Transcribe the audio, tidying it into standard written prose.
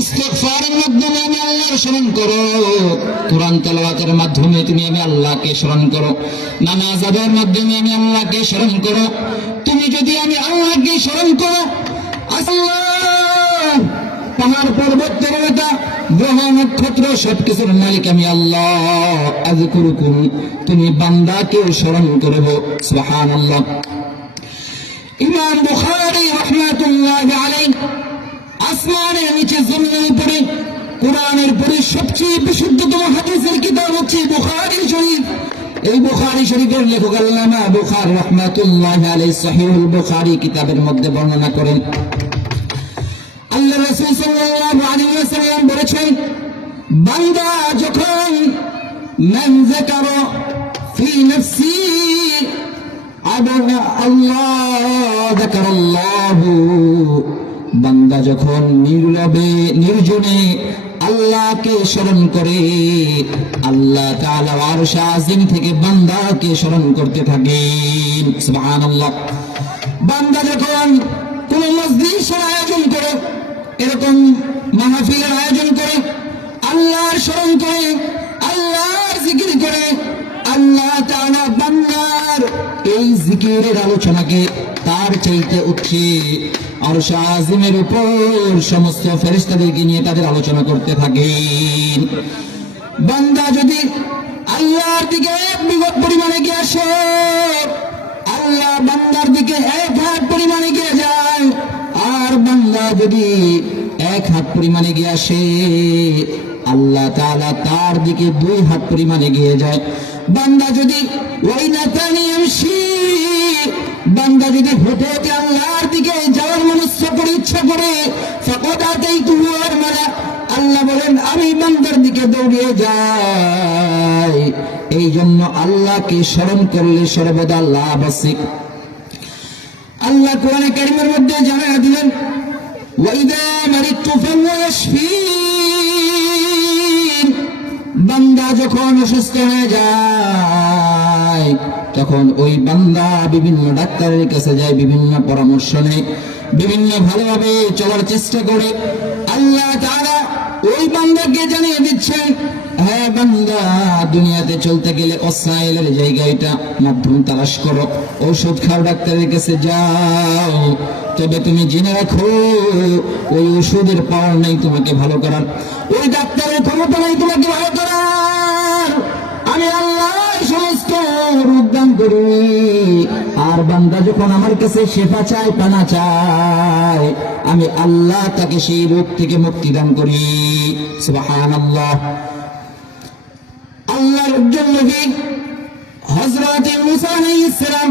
ইস্তিগফারের মাধ্যমে আমি আল্লাহর স্মরণ করো, কোরআন তেলাওয়াতের মাধ্যমে তুমি আমি আল্লাহকে স্মরণ করো, নামাজ আদায়ের মাধ্যমে আমি আল্লাহকে স্মরণ করো। তুমি যদি আমি আল্লাহকে স্মরণ করো, আল্লাহ পাহাড় পর্বত তরুণতা গ্রহ নক্ষত্র সবকিছুর মালিক আমি আল্লাহ। আযকুরুকুম, তুমি বান্দাকেও স্মরণ করব। সুবহানাল্লাহ। ইমাম বুখারী রাহমাতুল্লাহি আলাইহি আসমানের নিচে জমিনের উপরে কোরআনের পরে সবচেয়ে বিশুদ্ধতম হাদিসের কিতাব হচ্ছে বুখারী শরীফ। এই বুখারী শরীফের লেখক আল্লামা বুখারী রাহমাতুল্লাহি আলাইহি সহিহুল বুখারী কিতাবের মধ্যে বর্ণনা করেন, আল্লাহ রাসূল সাল্লাল্লাহু আলাইহি ওয়াসাল্লাম বলেছেন, বান্দা যখন মান যাকারা ফি নাফসি আল্লাহ যাকারাল্লাহু, বান্দা যখন নীরবে নির্জনে আল্লাহকে স্মরণ করে, আল্লাহ তাআলা আরশ আজিম থেকে বান্দাকে স্মরণ করতে থাকেন। সুবহানাল্লাহ। বান্দা যখন কোন মজলিসের আয়োজন করে, এরকম মাহফিলের আয়োজন করে, আল্লাহর স্মরণ করে, আল্লাহর জিকির করে, আল্লাহ তাআলা বান্দার এই জিকিরের আলোচনাকে তার চাইতে উঠে আরশ আজিমের উপর সমস্ত ফেরেশতাদেরকে নিয়ে তাদের আলোচনা করতে থাকেন। বান্দা যদি আল্লাহর দিকে এক বিগত পরিমাণে গিয়ে আসে, আল্লাহ বান্দার দিকে এক হাত পরিমাণে গিয়ে যায়, আর বান্দা যদি এক হাত পরিমাণে গিয়ে আসে, আল্লাহ তাআলা তার দিকে দুই হাত পরিমাণে গিয়ে যায়। বান্দা যদি বান্দা যদি হেঁটে হেঁটে আল্লাহর দিকে যাওয়ার মনস্থ করে ইচ্ছা করে, আল্লাহ বলেন আমি বান্দার দিকে দৌড়িয়ে যাই। এই জন্য আল্লাহকে স্মরণ করলে সর্বদা লাভ আছে। আল্লাহ কোরআনে কারীমের মধ্যে জানায়া দিলেন, ওয়াইদা মারিতু ফাহুয়া ইয়াশফিন, বান্দা যখন অসুস্থ হয়ে যায় তখন ওই বান্দা বিভিন্ন ডাক্তারের কাছে যায়, বিভিন্ন পরামর্শ নেয়, বিভিন্ন ভালোভাবে চলার চেষ্টা করে। আল্লাহ তাআলা ওই বান্দাকে জানিয়ে দিচ্ছেন, হ্যাঁ বান্দা, দুনিয়াতে চলতে গেলে ওসাইলের জায়গাটা মাধ্যম তালাশ করো, ঔষধ খাও, ডাক্তারের কাছে যাও, তবে তুমি জেনে রাখো ওই ওষুধের পাওয়ার নেই তোমাকে ভালো করার, ওই ডাক্তারের ক্ষমতা নেই তোমাকে ভালো করার। আমি আল্লাহ সমস্ত রোগ দান করি, আর বান্দা যখন আমার কাছে শেফা চায়, পানা চায়, আমি আল্লাহ তাকে সেই রোগ থেকে মুক্তি দান করি। সুবহানাল্লাহ। আল্লাহর জন্য হযরত মুসা আলাইহিস সালাম